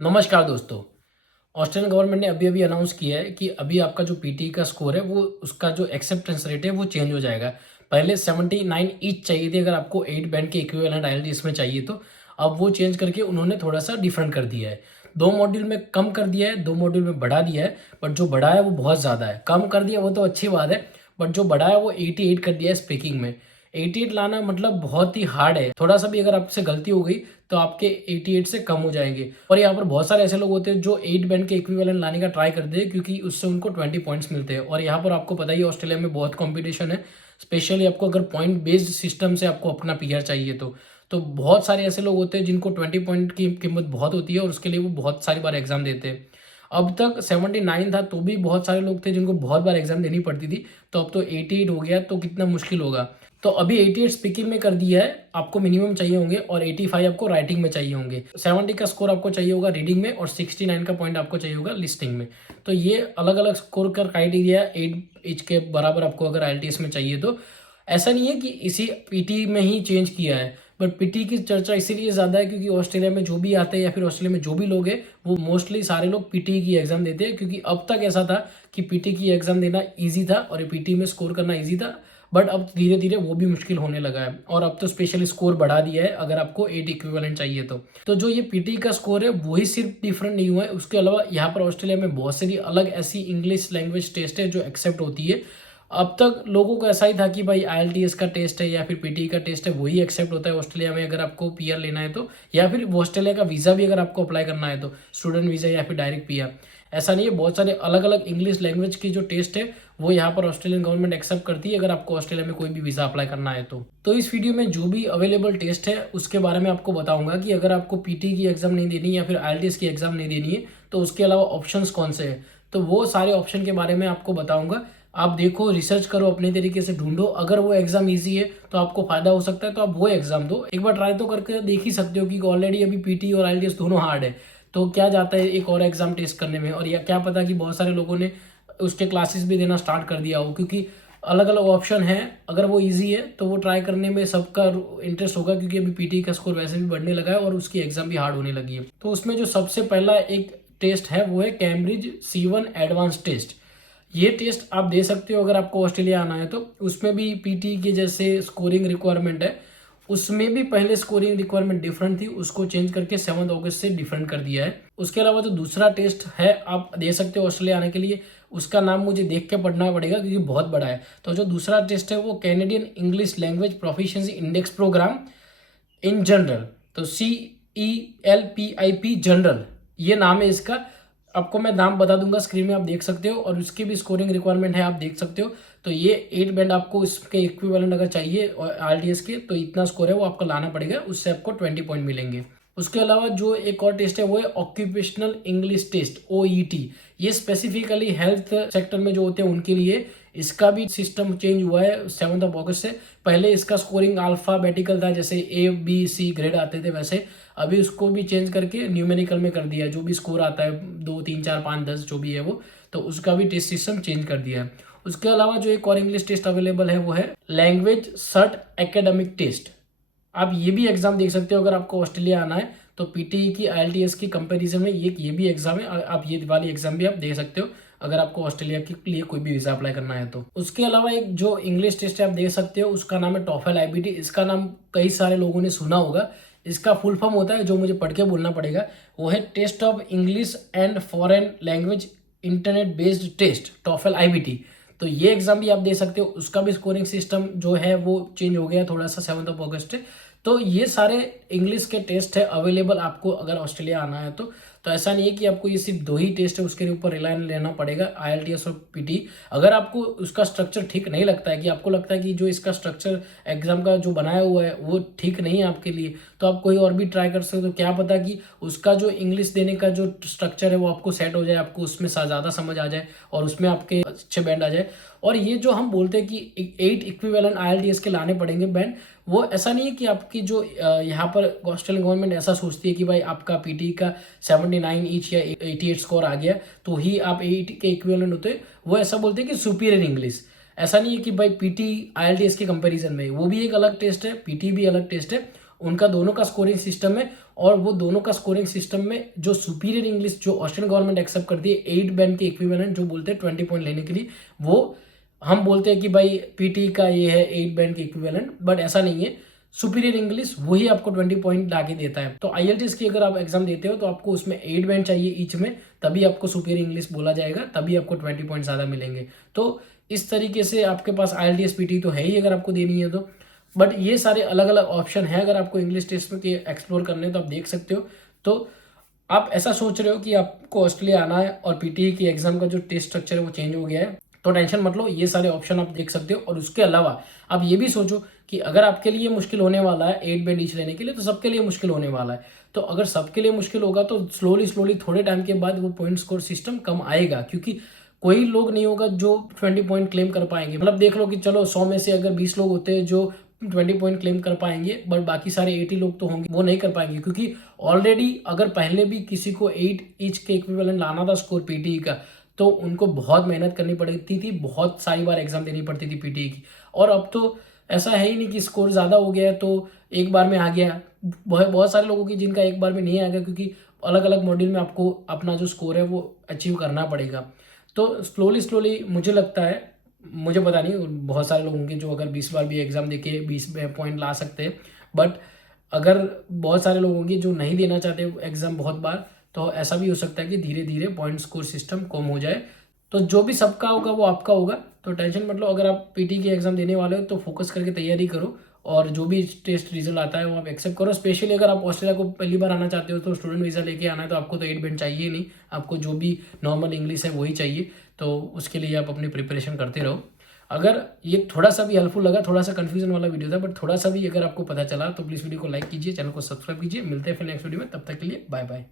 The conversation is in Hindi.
नमस्कार दोस्तों। ऑस्ट्रेलियन गवर्नमेंट ने अभी अभी अनाउंस किया है कि अभी आपका जो पीटी का स्कोर है वो उसका जो एक्सेप्टेंस रेट है वो चेंज हो जाएगा। पहले 79 ईच चाहिए थी अगर आपको 8 बैंड के इक्विवेलेंट आईएलटीएस में चाहिए तो अब वो चेंज करके उन्होंने थोड़ा सा डिफरेंट कर दिया है। 2 मॉड्यूल में कम कर दिया है, 2 मॉड्यूल में बढ़ा दिया है, बट जो बढ़ा है वो बहुत ज़्यादा है। कम कर दिया वो तो अच्छी बात है, बट जो बढ़ा है वो 88 कर दिया है स्पीकिंग में। 88 लाना मतलब बहुत ही हार्ड है। थोड़ा सा भी अगर आपसे गलती हो गई तो आपके 88 से कम हो जाएंगे। और यहाँ पर बहुत सारे ऐसे लोग होते हैं जो 8 बैंड के इक्विवेलेंट लाने का ट्राई करते हैं क्योंकि उससे उनको 20 पॉइंट्स मिलते हैं। और यहाँ पर आपको पता ही है ऑस्ट्रेलिया में बहुत कंपटीशन है, स्पेशली आपको अगर पॉइंट बेस्ड सिस्टम से आपको अपना पीआर चाहिए तो बहुत सारे ऐसे लोग होते हैं जिनको 20 पॉइंट की कीमत बहुत होती है और उसके लिए वो बहुत सारी बार एग्जाम देते हैं। अब तक 79 था तो भी बहुत सारे लोग थे जिनको बहुत बार एग्जाम देनी पड़ती थी, तो अब तो 88 हो गया तो कितना मुश्किल होगा। तो अभी 88 स्पीकिंग में कर दिया है, आपको मिनिमम चाहिए होंगे, और 85 आपको राइटिंग में चाहिए होंगे। 70 का स्कोर आपको चाहिए होगा रीडिंग में और 69 का पॉइंट आपको चाहिए होगा लिस्टिंग में। तो ये अलग अलग स्कोर का क्राइटेरिया 8 ईच के बराबर आपको अगर आईएलटीएस में चाहिए तो। ऐसा नहीं है कि इसी पीटी में ही चेंज किया है, बट पीटी की चर्चा इसीलिए ज़्यादा है क्योंकि ऑस्ट्रेलिया में जो भी आते हैं या फिर ऑस्ट्रेलिया में जो भी लोग हैं वो मोस्टली सारे लोग पीटी की एग्जाम देते हैं, क्योंकि अब तक ऐसा था कि पीटी की एग्जाम देना इजी था और पीटी में स्कोर करना इजी था, बट अब धीरे धीरे वो भी मुश्किल होने लगा है। और अब तो स्पेशली स्कोर बढ़ा दिया है अगर आपको 8 इक्विवेलेंट चाहिए तो जो ये पीटी का स्कोर है वही सिर्फ डिफरेंट नहीं हुआ है, उसके अलावा यहाँ पर ऑस्ट्रेलिया में बहुत सारी अलग ऐसी इंग्लिश लैंग्वेज टेस्ट है जो एक्सेप्ट होती है। अब तक लोगों को ऐसा ही था कि भाई आईएलटीएस का टेस्ट है या फिर पीटी का टेस्ट है वही एक्सेप्ट होता है ऑस्ट्रेलिया में अगर आपको पीआर लेना है तो, या फिर ऑस्ट्रेलिया का वीज़ा भी अगर आपको अप्लाई करना है तो स्टूडेंट वीज़ा या फिर डायरेक्ट पीआर। ऐसा नहीं है, बहुत सारे अलग अलग इंग्लिश लैंग्वेज की जो टेस्ट है वो यहाँ पर ऑस्ट्रेलियन गवर्नमेंट एक्सेप्ट करती है अगर आपको ऑस्ट्रेलिया में कोई भी वीज़ा अप्लाई करना है तो इस वीडियो में जो भी अवेलेबल टेस्ट है उसके बारे में आपको बताऊंगा कि अगर आपको पीटी की एग्जाम नहीं देनी या फिर आईएलटीएस की एग्जाम नहीं देनी है तो उसके अलावा ऑप्शंस कौन से हैं, तो वो सारे ऑप्शन के बारे में आपको बताऊंगा। आप देखो, रिसर्च करो, अपने तरीके से ढूंढो, अगर वो एग्जाम इजी है तो आपको फायदा हो सकता है तो आप वो एग्जाम दो। एक बार ट्राई तो करके देख ही सकते हो कि ऑलरेडी अभी पीटी और आईएलटीएस दोनों हार्ड है, तो क्या जाता है एक और एग्जाम टेस्ट करने में। और या क्या पता कि बहुत सारे लोगों ने उसके क्लासेस भी देना स्टार्ट कर दिया हो, क्योंकि अलग अलग ऑप्शन है। अगर वो इजी है तो वो ट्राई करने में सबका इंटरेस्ट होगा, क्योंकि अभी पीटी का स्कोर वैसे भी बढ़ने लगा है और उसकी एग्जाम भी हार्ड होने लगी है। तो उसमें जो सबसे पहला एक टेस्ट है वो है कैम्ब्रिज C1 एडवांस टेस्ट। ये टेस्ट आप दे सकते हो अगर आपको ऑस्ट्रेलिया आना है तो। उसमें भी पीटी के जैसे स्कोरिंग रिक्वायरमेंट है, उसमें भी पहले स्कोरिंग रिक्वायरमेंट डिफरेंट थी, उसको चेंज करके 7 अगस्त से डिफरेंट कर दिया है। उसके अलावा जो दूसरा टेस्ट है आप दे सकते हो ऑस्ट्रेलिया आने के लिए, उसका नाम मुझे देख के पढ़ना पड़ेगा क्योंकि बहुत बड़ा है। तो जो दूसरा टेस्ट है वो Canadian English language proficiency index program in general, तो CELPIP जनरल ये नाम है इसका। आपको मैं नाम बता दूंगा, स्क्रीन में आप देख सकते हो, और उसकी भी स्कोरिंग रिक्वायरमेंट है आप देख सकते हो। तो ये 8 बैंड आपको इसके इक्विवेलेंट अगर चाहिए आईएलटीएस के तो इतना स्कोर है वो आपको लाना पड़ेगा, उससे आपको 20 पॉइंट मिलेंगे। उसके अलावा जो एक और टेस्ट है वो है ऑक्यूपेशनल इंग्लिश टेस्ट OET। ये स्पेसिफिकली हेल्थ सेक्टर में जो होते हैं उनके लिए। इसका भी सिस्टम चेंज हुआ है 7 अगस्त से। पहले इसका स्कोरिंग अल्फाबेटिकल था, जैसे A B C ग्रेड आते थे वैसे, अभी उसको भी चेंज करके न्यूमेरिकल में कर दिया है। जो भी स्कोर आता है 2 3 4 5 10 जो भी है वो, तो उसका भी टेस्ट सिस्टम चेंज कर दिया है। उसके अलावा जो एक और इंग्लिश टेस्ट अवेलेबल है वो है लैंग्वेज सर्ट एकेडमिक टेस्ट। आप ये भी एग्जाम देख सकते हो अगर आपको ऑस्ट्रेलिया आना है तो। पीटी की आईएलटीएस की कंपैरिजन में ये भी एग्जाम है, आप ये वाली एग्जाम भी आप दे सकते हो अगर आपको ऑस्ट्रेलिया के लिए कोई भी वीजा अप्लाई करना है तो। उसके अलावा एक जो इंग्लिश टेस्ट है आप देख सकते हो, उसका नाम है टॉफल IBT। इसका नाम कई सारे लोगों ने सुना होगा। इसका फुल फॉर्म होता है, जो मुझे पढ़ के बोलना पड़ेगा, वो है test of English and foreign language internet based test, TOEFL IBT। तो ये एग्जाम भी आप दे सकते हो। उसका भी स्कोरिंग सिस्टम जो है वो चेंज हो गया थोड़ा सा 7 अगस्त से। तो ये सारे इंग्लिश के टेस्ट है अवेलेबल आपको अगर ऑस्ट्रेलिया आना है तो ऐसा नहीं है कि आपको ये सिर्फ 2 ही टेस्ट है उसके ऊपर रिलाय लेना पड़ेगा, आईएलटीएस और पीटी। अगर आपको उसका स्ट्रक्चर ठीक नहीं लगता है, कि आपको लगता है कि जो इसका स्ट्रक्चर एग्जाम का जो बनाया हुआ है वो ठीक नहीं है आपके लिए, तो आप कोई और भी ट्राई कर सकते हो। क्या पता कि उसका जो इंग्लिश देने का जो स्ट्रक्चर है वो आपको सेट हो जाए, आपको उसमें ज़्यादा समझ आ जाए और उसमें आपके अच्छे बैंड आ जाए। और ये जो हम बोलते हैं कि 8 इक्विवेलेंट आईएलटीएस के लाने पड़ेंगे बैंड, वो ऐसा नहीं है कि आपकी जो यहाँ पर ऑस्ट्रेलियन गवर्नमेंट ऐसा सोचती है कि भाई आपका पीटी का 79 ईच या 88 स्कोर आ गया तो ही आप 8 के इक्विवेलेंट होते हैं। वो ऐसा बोलते हैं कि सुपीरियर इंग्लिश। ऐसा नहीं है कि भाई पीटी आईएलटीएस के कंपैरिजन में, वो भी एक अलग टेस्ट है, पीटी भी अलग टेस्ट है, उनका दोनों का स्कोरिंग सिस्टम है और वो दोनों का स्कोरिंग सिस्टम में जो सुपीरियर इंग्लिश जो ऑस्ट्रेलियन गवर्नमेंट एक्सेप्ट करती है 8 बैंड के इक्विवेलेंट जो बोलते हैं 20 पॉइंट लेने के लिए, वो हम बोलते हैं कि भाई पीटी का ये है 8 बैंड के इक्विवेलेंट, बट ऐसा नहीं है। सुपीरियर इंग्लिश वही आपको 20 पॉइंट ला के देता है। तो IELTS की अगर आप एग्जाम देते हो तो आपको उसमें 8 बैंड चाहिए ईच में, तभी आपको सुपीरियर इंग्लिश बोला जाएगा, तभी आपको 20 पॉइंट ज़्यादा मिलेंगे। तो इस तरीके से आपके पास IELTS PT तो है ही अगर आपको देनी है तो, बट ये सारे अलग अलग ऑप्शन है अगर आपको इंग्लिश टेस्ट में एक्सप्लोर करने तो आप देख सकते हो। तो आप ऐसा सोच रहे हो कि आपको ऑस्ट्रेलिया आना है और PTE की एग्जाम का जो टेस्ट स्ट्रक्चर है वो चेंज हो गया है, तो टेंशन मत लो, ये सारे ऑप्शन आप देख सकते हो। और उसके अलावा आप ये भी सोचो कि अगर आपके लिए मुश्किल होने वाला है 8 बैंड ईच लेने के लिए, तो सबके लिए मुश्किल होने वाला है। तो अगर सबके लिए मुश्किल होगा तो स्लोली थोड़े टाइम के बाद वो पॉइंट स्कोर सिस्टम कम आएगा, क्योंकि कोई लोग नहीं होगा जो 20 पॉइंट क्लेम कर पाएंगे। मतलब देख लो कि चलो 100 में से अगर 20 लोग होते हैं जो 20 पॉइंट क्लेम कर पाएंगे, बट बाकी सारे 80 लोग तो होंगे वो नहीं कर पाएंगे, क्योंकि ऑलरेडी अगर पहले भी किसी को 8 ईच के इक्विवेलेंट लाना था स्कोर PTE का, तो उनको बहुत मेहनत करनी पड़ती थी, बहुत सारी बार एग्जाम देनी पड़ती थी PTE की। और अब तो ऐसा है ही नहीं कि स्कोर ज़्यादा हो गया है तो एक बार में आ गया। बहुत सारे लोगों की जिनका एक बार में नहीं आएगा, क्योंकि अलग अलग मॉड्यूल में आपको अपना जो स्कोर है वो अचीव करना पड़ेगा। तो स्लोली मुझे लगता है, मुझे पता नहीं, बहुत सारे लोग होंगे जो अगर 20 बार भी एग्जाम देके 20 पॉइंट ला सकते हैं, बट अगर बहुत सारे लोग होंगे जो नहीं देना चाहते एग्जाम बहुत बार, तो ऐसा भी हो सकता है कि धीरे धीरे पॉइंट स्कोर सिस्टम कम हो जाए। तो जो भी सबका होगा वो आपका होगा, तो टेंशन मत लो। अगर आप PT की एग्जाम देने वाले हो तो फोकस करके तैयारी करो, और जो भी टेस्ट रिजल्ट आता है वो आप एक्सेप्ट करो। स्पेशली अगर आप ऑस्ट्रेलिया को पहली बार आना चाहते हो तो स्टूडेंट वीज़ा लेके आना है, तो आपको तो 8 बैंड चाहिए ही नहीं, आपको जो भी नॉर्मल इंग्लिश है वही चाहिए। तो उसके लिए आप अपनी प्रिपरेशन करते रहो। अगर ये थोड़ा सा भी हेल्पफुल लगा, थोड़ा सा कन्फ्यूजन वाला वीडियो था, बट थोड़ा सा भी अगर आपको पता चला तो प्लीज़ वीडियो को लाइक कीजिए, चैनल को सब्सक्राइब कीजिए। मिलते हैं फिर नेक्स्ट वीडियो में, तब तक के लिए बाय बाय।